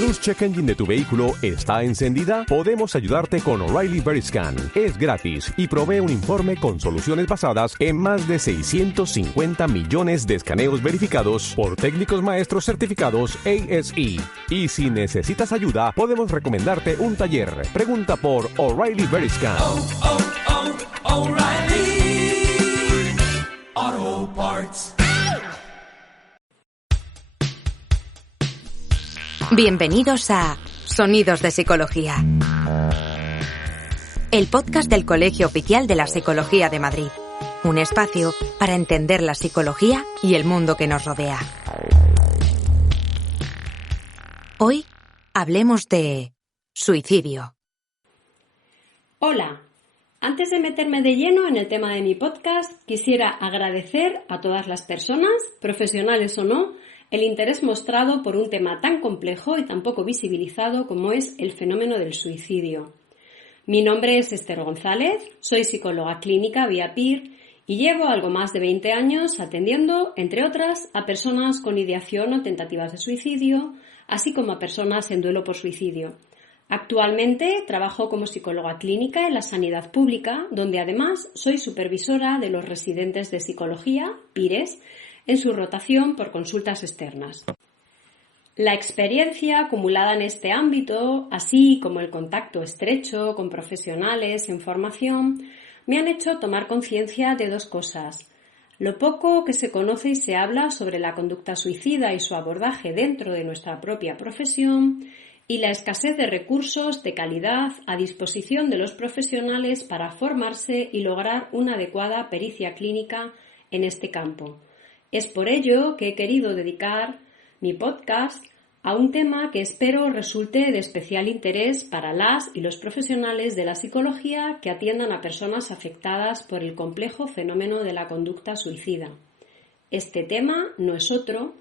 luz check engine de tu vehículo está encendida? Podemos ayudarte con O'Reilly Veriscan. Es gratis y provee un informe con soluciones basadas en más de 650 millones de escaneos verificados por técnicos maestros certificados ASE. Y si necesitas ayuda, podemos recomendarte un taller. Pregunta por O'Reilly Veriscan. O'Reilly Auto Parts. Bienvenidos a Sonidos de Psicología, el podcast del Colegio Oficial de la Psicología de Madrid. Un espacio para entender la psicología y el mundo que nos rodea. Hoy hablemos de suicidio. Hola, antes de meterme de lleno en el tema de mi podcast, quisiera agradecer a todas las personas, profesionales o no, el interés mostrado por un tema tan complejo y tan poco visibilizado como es el fenómeno del suicidio. Mi nombre es Esther González, soy psicóloga clínica vía PIR y llevo algo más de 20 años atendiendo, entre otras, a personas con ideación o tentativas de suicidio, así como a personas en duelo por suicidio. Actualmente trabajo como psicóloga clínica en la sanidad pública, donde además soy supervisora de los residentes de psicología, PIRES, en su rotación por consultas externas. La experiencia acumulada en este ámbito, así como el contacto estrecho con profesionales en formación, me han hecho tomar conciencia de dos cosas: lo poco que se conoce y se habla sobre la conducta suicida y su abordaje dentro de nuestra propia profesión, y la escasez de recursos de calidad a disposición de los profesionales para formarse y lograr una adecuada pericia clínica en este campo. Es por ello que he querido dedicar mi podcast a un tema que espero resulte de especial interés para las y los profesionales de la psicología que atiendan a personas afectadas por el complejo fenómeno de la conducta suicida. Este tema no es otro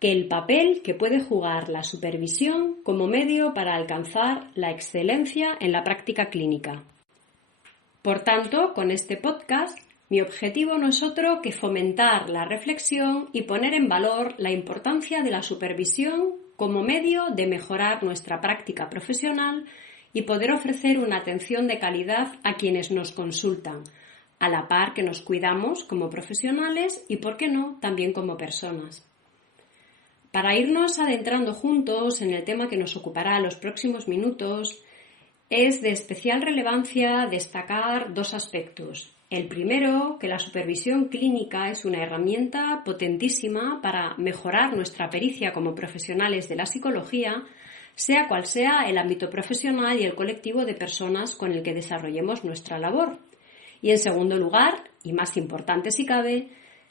que el papel que puede jugar la supervisión como medio para alcanzar la excelencia en la práctica clínica. Por tanto, con este podcast, mi objetivo no es otro que fomentar la reflexión y poner en valor la importancia de la supervisión como medio de mejorar nuestra práctica profesional y poder ofrecer una atención de calidad a quienes nos consultan, a la par que nos cuidamos como profesionales y, por qué no, también como personas. Para irnos adentrando juntos en el tema que nos ocupará los próximos minutos, es de especial relevancia destacar dos aspectos. El primero, que la supervisión clínica es una herramienta potentísima para mejorar nuestra pericia como profesionales de la psicología, sea cual sea el ámbito profesional y el colectivo de personas con el que desarrollemos nuestra labor. Y en segundo lugar, y más importante si cabe,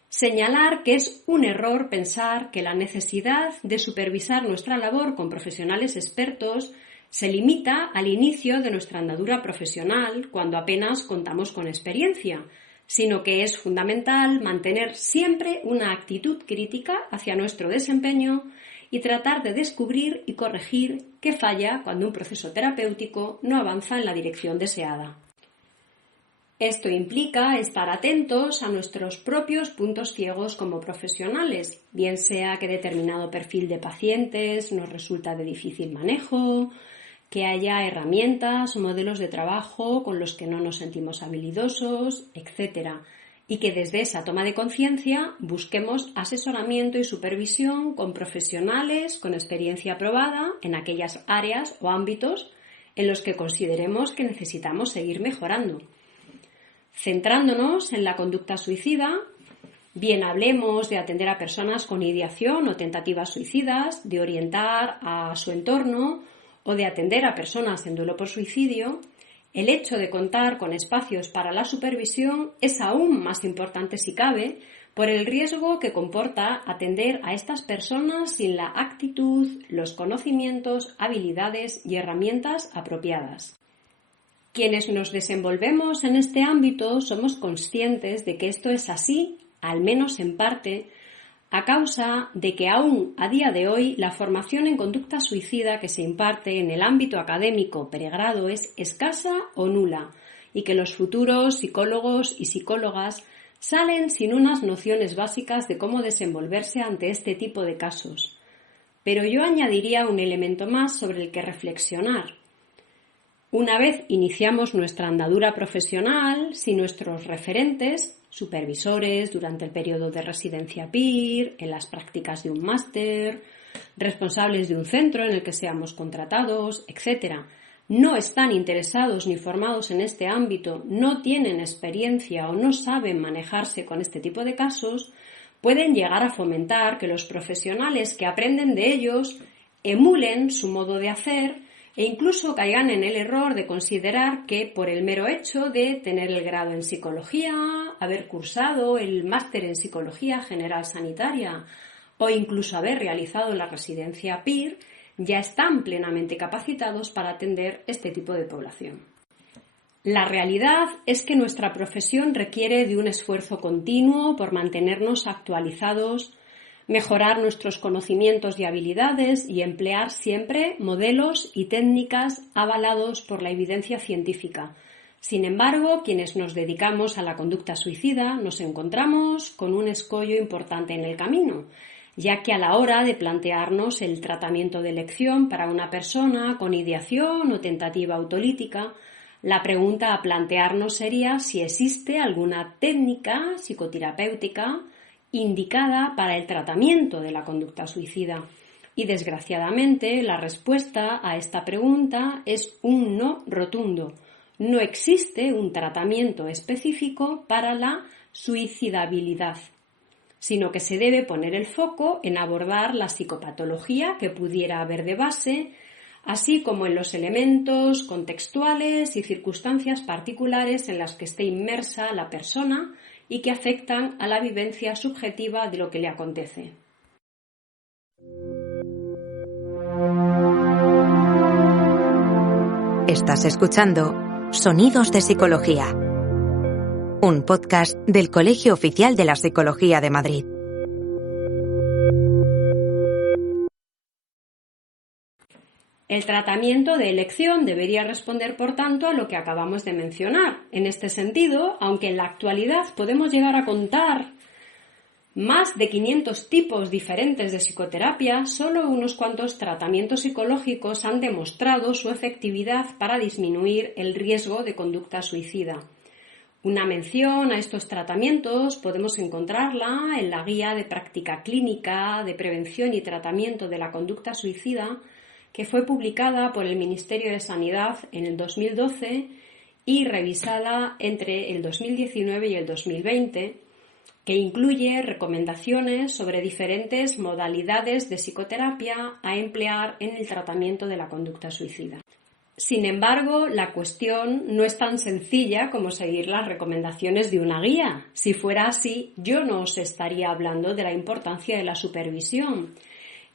señalar que es un error pensar que la necesidad de supervisar nuestra labor con profesionales expertos se limita al inicio de nuestra andadura profesional cuando apenas contamos con experiencia, sino que es fundamental mantener siempre una actitud crítica hacia nuestro desempeño y tratar de descubrir y corregir qué falla cuando un proceso terapéutico no avanza en la dirección deseada. Esto implica estar atentos a nuestros propios puntos ciegos como profesionales, bien sea que determinado perfil de pacientes nos resulta de difícil manejo, que haya herramientas o modelos de trabajo con los que no nos sentimos habilidosos, etc. Y que desde esa toma de conciencia busquemos asesoramiento y supervisión con profesionales con experiencia probada en aquellas áreas o ámbitos en los que consideremos que necesitamos seguir mejorando. Centrándonos en la conducta suicida, bien hablemos de atender a personas con ideación o tentativas suicidas, de orientar a su entorno o de atender a personas en duelo por suicidio, el hecho de contar con espacios para la supervisión es aún más importante si cabe por el riesgo que comporta atender a estas personas sin la actitud, los conocimientos, habilidades y herramientas apropiadas. Quienes nos desenvolvemos en este ámbito somos conscientes de que esto es así, al menos en parte, a causa de que aún a día de hoy la formación en conducta suicida que se imparte en el ámbito académico pregrado es escasa o nula y que los futuros psicólogos y psicólogas salen sin unas nociones básicas de cómo desenvolverse ante este tipo de casos. pero yo añadiría un elemento más sobre el que reflexionar. Una vez iniciamos nuestra andadura profesional, si nuestros referentes, supervisores durante el periodo de residencia PIR, en las prácticas de un máster, responsables de un centro en el que seamos contratados, etc., no están interesados ni formados en este ámbito, no tienen experiencia o no saben manejarse con este tipo de casos, pueden llegar a fomentar que los profesionales que aprenden de ellos emulen su modo de hacer e incluso caigan en el error de considerar que por el mero hecho de tener el grado en psicología, haber cursado el máster en psicología general sanitaria o incluso haber realizado la residencia PIR, ya están plenamente capacitados para atender este tipo de población. La realidad es que nuestra profesión requiere de un esfuerzo continuo por mantenernos actualizados, mejorar nuestros conocimientos y habilidades y emplear siempre modelos y técnicas avalados por la evidencia científica. Sin embargo, quienes nos dedicamos a la conducta suicida nos encontramos con un escollo importante en el camino, ya que a la hora de plantearnos el tratamiento de elección para una persona con ideación o tentativa autolítica, la pregunta a plantearnos sería si existe alguna técnica psicoterapéutica indicada para el tratamiento de la conducta suicida. Y desgraciadamente la respuesta a esta pregunta es un no rotundo. No existe un tratamiento específico para la suicidabilidad, sino que se debe poner el foco en abordar la psicopatología que pudiera haber de base, así como en los elementos contextuales y circunstancias particulares en las que esté inmersa la persona y que afectan a la vivencia subjetiva de lo que le acontece. Estás escuchando Sonidos de Psicología, un podcast del Colegio Oficial de la Psicología de Madrid. El tratamiento de elección debería responder, por tanto, a lo que acabamos de mencionar. En este sentido, aunque en la actualidad podemos llegar a contar más de 500 tipos diferentes de psicoterapia, solo unos cuantos tratamientos psicológicos han demostrado su efectividad para disminuir el riesgo de conducta suicida. Una mención a estos tratamientos podemos encontrarla en la Guía de Práctica Clínica de Prevención y Tratamiento de la Conducta Suicida, que fue publicada por el Ministerio de Sanidad en el 2012 y revisada entre el 2019 y el 2020, que incluye recomendaciones sobre diferentes modalidades de psicoterapia a emplear en el tratamiento de la conducta suicida. Sin embargo, la cuestión no es tan sencilla como seguir las recomendaciones de una guía. Si fuera así, yo no os estaría hablando de la importancia de la supervisión.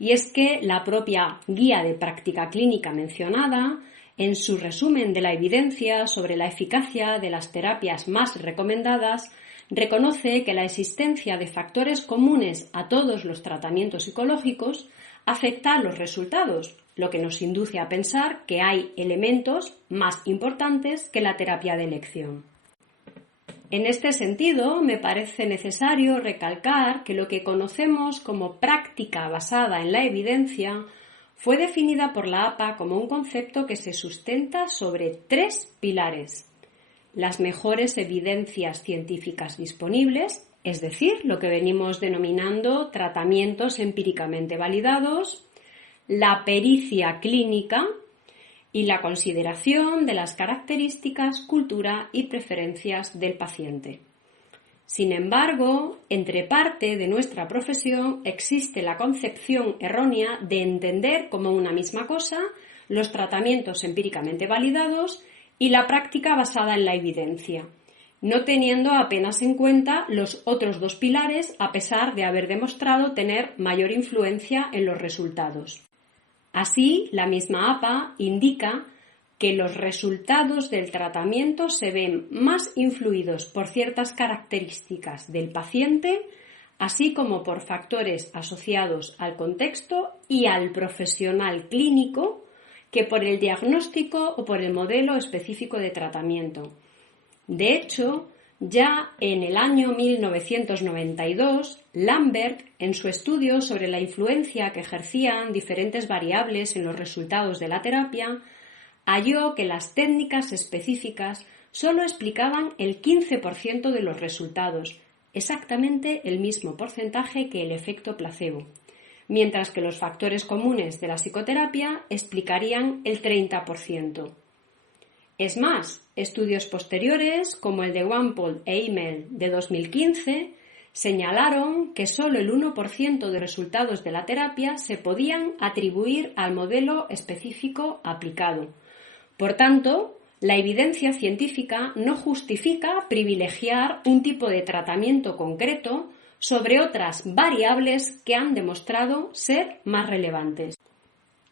Y es que la propia Guía de Práctica Clínica mencionada, en su resumen de la evidencia sobre la eficacia de las terapias más recomendadas, reconoce que la existencia de factores comunes a todos los tratamientos psicológicos afecta a los resultados, lo que nos induce a pensar que hay elementos más importantes que la terapia de elección. En este sentido, me parece necesario recalcar que lo que conocemos como práctica basada en la evidencia fue definida por la APA como un concepto que se sustenta sobre 3 pilares: las mejores evidencias científicas disponibles, es decir, lo que venimos denominando tratamientos empíricamente validados, la pericia clínica y la consideración de las características, cultura y preferencias del paciente. Sin embargo, entre parte de nuestra profesión existe la concepción errónea de entender como una misma cosa los tratamientos empíricamente validados y la práctica basada en la evidencia, no teniendo apenas en cuenta los otros 2 pilares a pesar de haber demostrado tener mayor influencia en los resultados. Así, la misma APA indica que los resultados del tratamiento se ven más influidos por ciertas características del paciente, así como por factores asociados al contexto y al profesional clínico, que por el diagnóstico o por el modelo específico de tratamiento. De hecho, Ya en el año 1992, Lambert, en su estudio sobre la influencia que ejercían diferentes variables en los resultados de la terapia, halló que las técnicas específicas solo explicaban el 15% de los resultados, exactamente el mismo porcentaje que el efecto placebo, mientras que los factores comunes de la psicoterapia explicarían el 30%. Es más, estudios posteriores, como el de Wampole e Imel de 2015, señalaron que solo el 1% de resultados de la terapia se podían atribuir al modelo específico aplicado. Por tanto, la evidencia científica no justifica privilegiar un tipo de tratamiento concreto sobre otras variables que han demostrado ser más relevantes.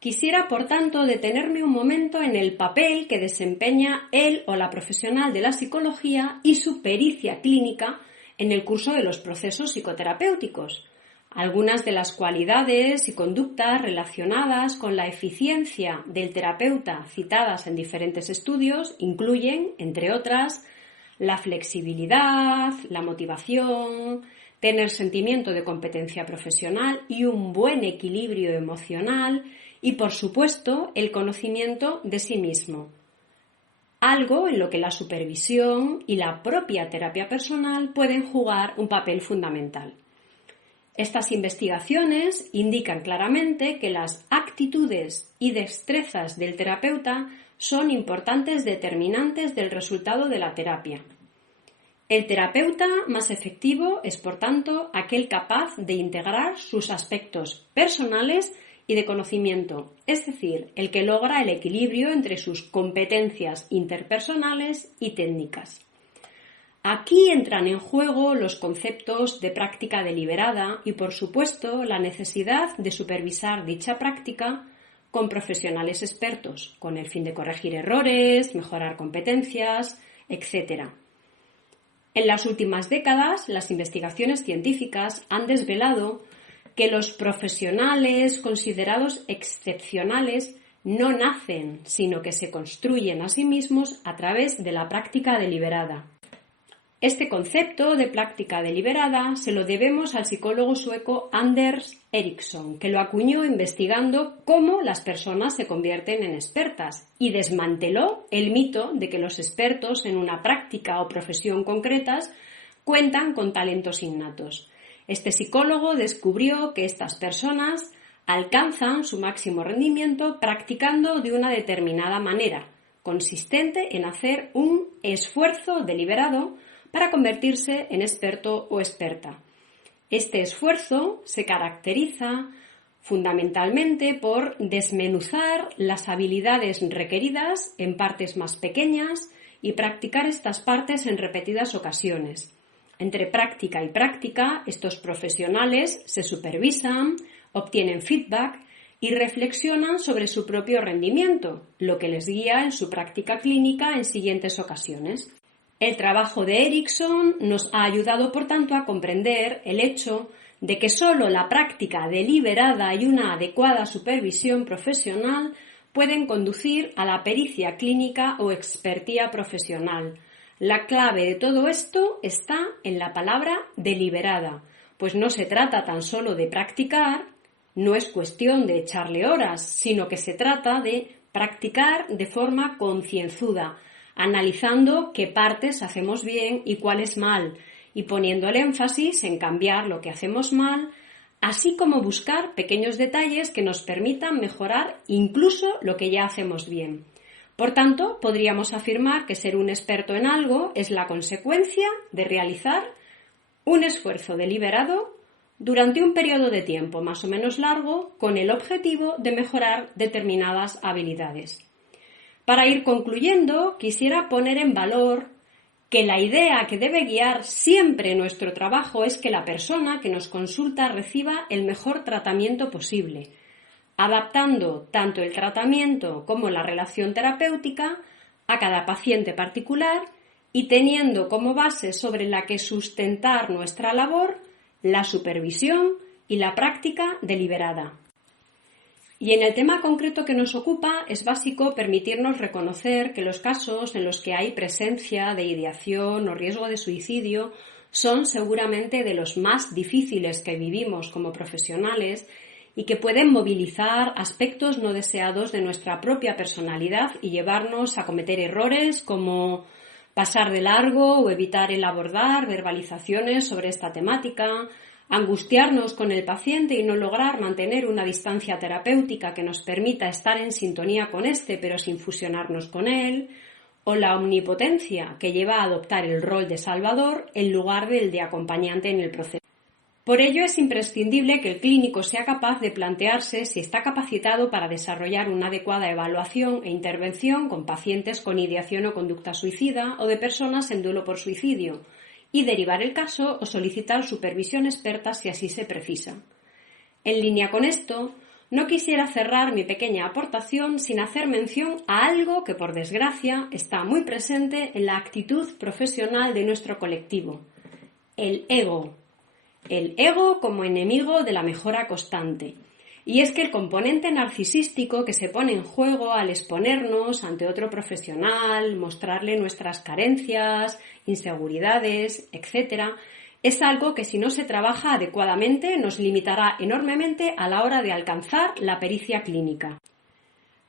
Quisiera, por tanto, detenerme un momento en el papel que desempeña él o la profesional de la psicología y su pericia clínica en el curso de los procesos psicoterapéuticos. Algunas de las cualidades y conductas relacionadas con la eficiencia del terapeuta citadas en diferentes estudios incluyen, entre otras, la flexibilidad, la motivación, tener sentimiento de competencia profesional y un buen equilibrio emocional y, por supuesto, el conocimiento de sí mismo. Algo en lo que la supervisión y la propia terapia personal pueden jugar un papel fundamental. Estas investigaciones indican claramente que las actitudes y destrezas del terapeuta son importantes determinantes del resultado de la terapia. El terapeuta más efectivo es, por tanto, aquel capaz de integrar sus aspectos personales y de conocimiento, es decir, el que logra el equilibrio entre sus competencias interpersonales y técnicas. Aquí entran en juego los conceptos de práctica deliberada y, por supuesto, la necesidad de supervisar dicha práctica con profesionales expertos, con el fin de corregir errores, mejorar competencias, etc. En las últimas décadas, las investigaciones científicas han desvelado que los profesionales considerados excepcionales no nacen, sino que se construyen a sí mismos a través de la práctica deliberada. Este concepto de práctica deliberada se lo debemos al psicólogo sueco Anders Ericsson, que lo acuñó investigando cómo las personas se convierten en expertas y desmanteló el mito de que los expertos en una práctica o profesión concretas cuentan con talentos innatos. Este psicólogo descubrió que estas personas alcanzan su máximo rendimiento practicando de una determinada manera, consistente en hacer un esfuerzo deliberado para convertirse en experto o experta. Este esfuerzo se caracteriza fundamentalmente por desmenuzar las habilidades requeridas en partes más pequeñas y practicar estas partes en repetidas ocasiones. Entre práctica y práctica, estos profesionales se supervisan, obtienen feedback y reflexionan sobre su propio rendimiento, lo que les guía en su práctica clínica en siguientes ocasiones. El trabajo de Ericsson nos ha ayudado, por tanto, a comprender el hecho de que solo la práctica deliberada y una adecuada supervisión profesional pueden conducir a la pericia clínica o expertía profesional. La clave de todo esto está en la palabra deliberada, pues no se trata tan solo de practicar, no es cuestión de echarle horas, sino que se trata de practicar de forma concienzuda, analizando qué partes hacemos bien y cuáles mal, y poniendo el énfasis en cambiar lo que hacemos mal, así como buscar pequeños detalles que nos permitan mejorar incluso lo que ya hacemos bien. Por tanto, podríamos afirmar que ser un experto en algo es la consecuencia de realizar un esfuerzo deliberado durante un periodo de tiempo más o menos largo con el objetivo de mejorar determinadas habilidades. Para ir concluyendo, quisiera poner en valor que la idea que debe guiar siempre nuestro trabajo es que la persona que nos consulta reciba el mejor tratamiento posible, adaptando tanto el tratamiento como la relación terapéutica a cada paciente particular y teniendo como base sobre la que sustentar nuestra labor la supervisión y la práctica deliberada. Y en el tema concreto que nos ocupa es básico permitirnos reconocer que los casos en los que hay presencia de ideación o riesgo de suicidio son seguramente de los más difíciles que vivimos como profesionales y que pueden movilizar aspectos no deseados de nuestra propia personalidad y llevarnos a cometer errores como pasar de largo o evitar el abordar verbalizaciones sobre esta temática, angustiarnos con el paciente y no lograr mantener una distancia terapéutica que nos permita estar en sintonía con éste pero sin fusionarnos con él, o la omnipotencia que lleva a adoptar el rol de salvador en lugar del de acompañante en el proceso. Por ello es imprescindible que el clínico sea capaz de plantearse si está capacitado para desarrollar una adecuada evaluación e intervención con pacientes con ideación o conducta suicida o de personas en duelo por suicidio, y derivar el caso o solicitar supervisión experta si así se precisa. En línea con esto, no quisiera cerrar mi pequeña aportación sin hacer mención a algo que, por desgracia, está muy presente en la actitud profesional de nuestro colectivo: el ego. El ego como enemigo de la mejora constante. Y es que el componente narcisístico que se pone en juego al exponernos ante otro profesional, mostrarle nuestras carencias, inseguridades, etc., es algo que si no se trabaja adecuadamente nos limitará enormemente a la hora de alcanzar la pericia clínica.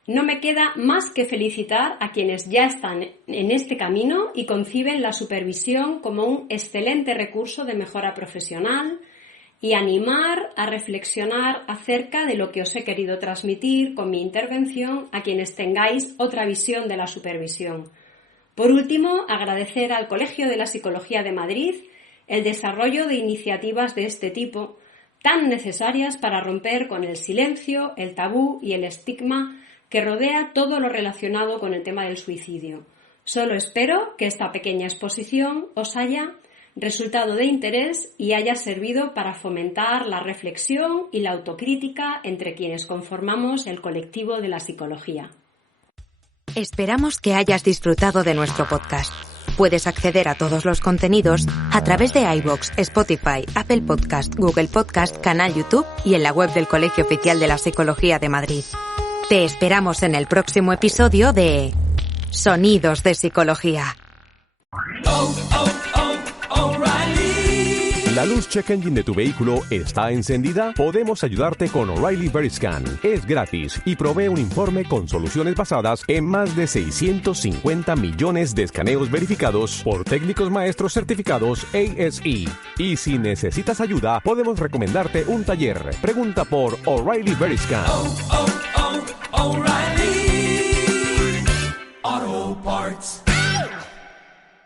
No me queda más que felicitar a quienes ya están en este camino y conciben la supervisión como un excelente recurso de mejora profesional, y animar a reflexionar acerca de lo que os he querido transmitir con mi intervención a quienes tengáis otra visión de la supervisión. Por último, agradecer al Colegio de la Psicología de Madrid el desarrollo de iniciativas de este tipo, tan necesarias para romper con el silencio, el tabú y el estigma que rodea todo lo relacionado con el tema del suicidio. Solo espero que esta pequeña exposición os haya resultado de interés y haya servido para fomentar la reflexión y la autocrítica entre quienes conformamos el colectivo de la psicología. Esperamos que hayas disfrutado de nuestro podcast. Puedes acceder a todos los contenidos a través de iVoox, Spotify, Apple Podcast, Google Podcast, canal YouTube y en la web del Colegio Oficial de la Psicología de Madrid. Te esperamos en el próximo episodio de Sonidos de Psicología. ¿La luz check engine de tu vehículo está encendida? Podemos ayudarte con O'Reilly Veriscan. Es gratis y provee un informe con soluciones basadas en más de 650 millones de escaneos verificados por técnicos maestros certificados ASE. Y si necesitas ayuda, podemos recomendarte un taller. Pregunta por O'Reilly Veriscan. O'Reilly Auto Parts.